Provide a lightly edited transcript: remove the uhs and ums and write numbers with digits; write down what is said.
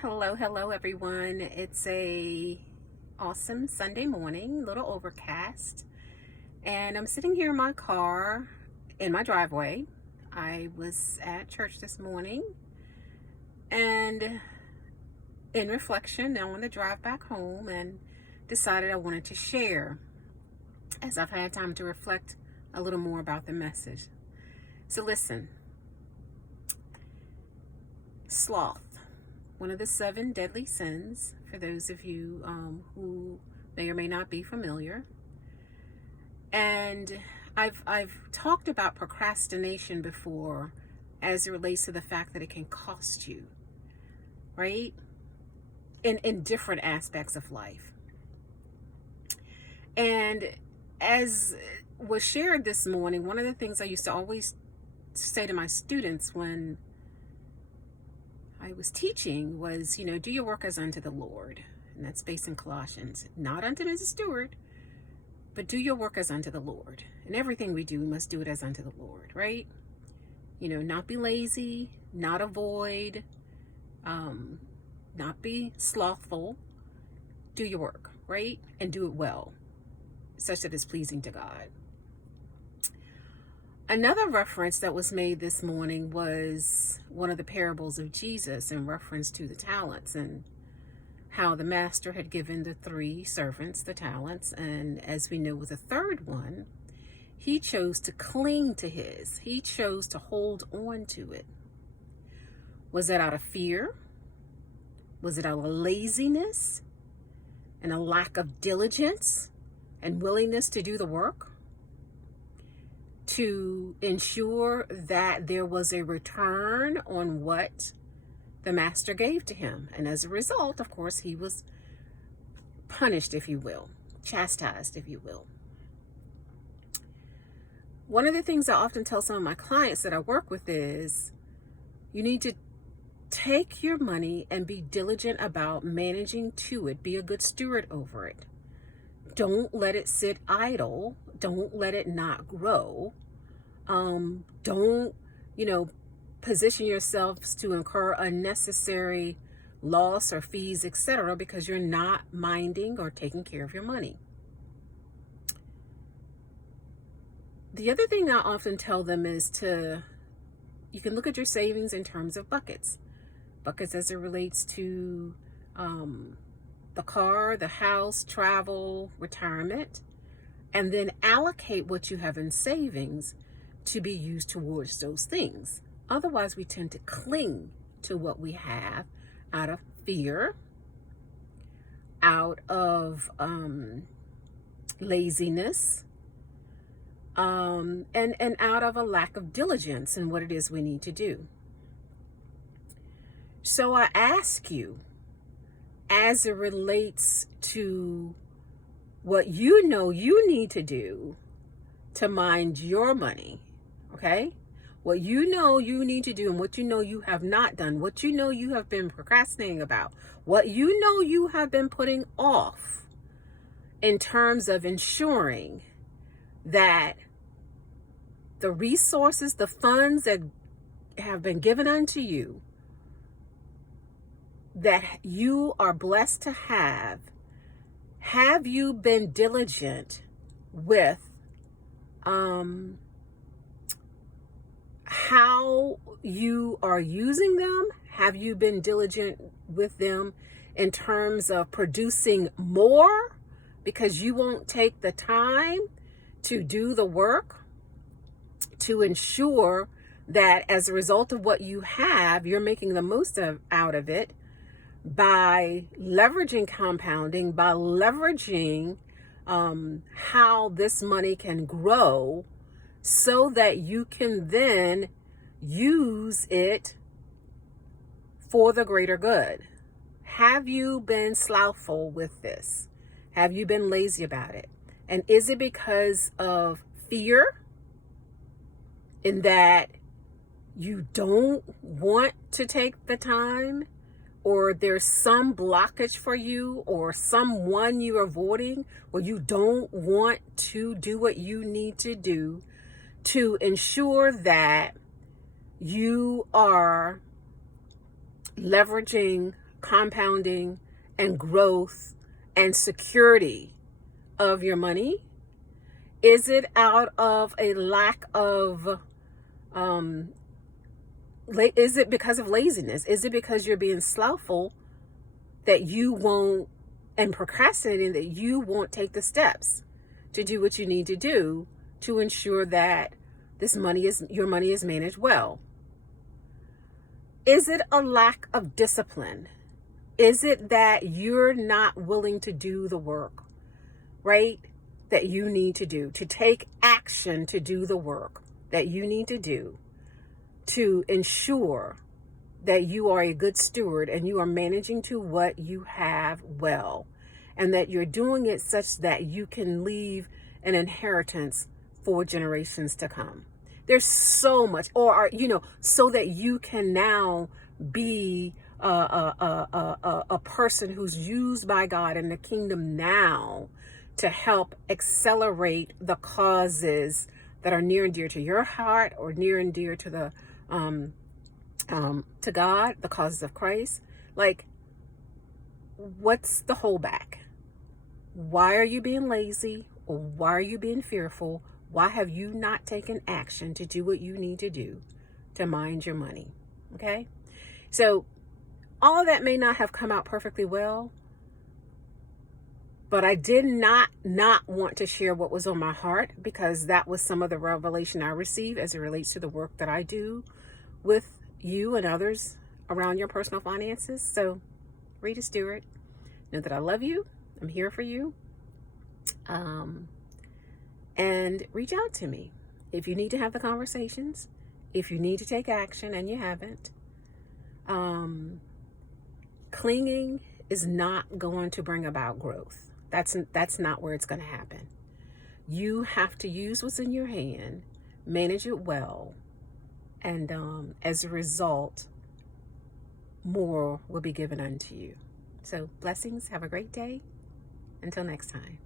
Hello everyone. It's a awesome Sunday morning, a little overcast, and I'm sitting here in my car in my driveway. I was at church this morning, and in reflection, now on the drive back home, and decided I wanted to share as I've had time to reflect a little more about the message. So listen, sloth. One of the 7 deadly sins, for those of you who may or may not be familiar. And I've talked about procrastination before as it relates to the fact that it can cost you, right? In different aspects of life. And as was shared this morning, one of the things I used to always say to my students when I was teaching was, do your work as unto the Lord. And that's based in Colossians. Not unto Mrs. Stewart, but do your work as unto the Lord. And everything we do, we must do it as unto the Lord, right? Not be lazy, not avoid, not be slothful. Do your work, right? And do it well, such that it's pleasing to God. Another reference that was made this morning was one of the parables of Jesus in reference to the talents and how the master had given the 3 servants the talents. And as we know with the third one, he chose to cling to his. He chose to hold on to it. Was that out of fear? Was it out of laziness and a lack of diligence and willingness to do the work? To ensure that there was a return on what the master gave to him. And as a result, of course, he was punished, if you will, chastised, if you will. One of the things I often tell some of my clients that I work with is you need to take your money and be diligent about managing to it. Be a good steward over it. Don't let it sit idle. Don't let it not grow. Don't, position yourselves to incur unnecessary loss or fees, etc., because you're not minding or taking care of your money. The other thing I often tell them is you can look at your savings in terms of buckets. Buckets as it relates to the car, the house, travel, retirement, and then allocate what you have in savings to be used towards those things. Otherwise, we tend to cling to what we have out of fear, out of laziness, and out of a lack of diligence in what it is we need to do. So I ask you, as it relates to what you need to do to mind your money, okay? What you need to do and what you have not done, what you have been procrastinating about, what you have been putting off in terms of ensuring that the resources, the funds that have been given unto you, that you are blessed to have you been diligent with how you are using them? Have you been diligent with them in terms of producing more because you won't take the time to do the work to ensure that as a result of what you have, you're making the most out of it by leveraging compounding, by leveraging how this money can grow so that you can then use it for the greater good? Have you been slothful with this? Have you been lazy about it? And is it because of fear in that you don't want to take the time, or there's some blockage for you or someone you're avoiding, or you don't want to do what you need to do to ensure that you are leveraging compounding and growth and security of your money? Is it out of a lack of, is it because of laziness? Is it because you're being slothful that you won't, and procrastinating, that you won't take the steps to do what you need to do to ensure that your money is managed well? Is it a lack of discipline? Is it that you're not willing to do the work, right? That you need to do, to take action to do the work that you need to do to ensure that you are a good steward and you are managing to what you have well, and that you're doing it such that you can leave an inheritance for generations to come. There's so much, so that you can now be a person who's used by God in the kingdom now to help accelerate the causes that are near and dear to your heart, or near and dear to the to God, the causes of Christ. Like, what's the holdback? Why are you being lazy? Or why are you being fearful? Why have you not taken action to do what you need to do to mind your money? Okay? So all of that may not have come out perfectly well, but I did not want to share what was on my heart, because that was some of the revelation I received as it relates to the work that I do with you and others around your personal finances. So, Rita Stewart, know that I love you. I'm here for you. And reach out to me if you need to have the conversations, if you need to take action and you haven't. Clinging is not going to bring about growth. That's not where it's going to happen. You have to use what's in your hand, manage it well, and as a result, more will be given unto you. So blessings. Have a great day. Until next time.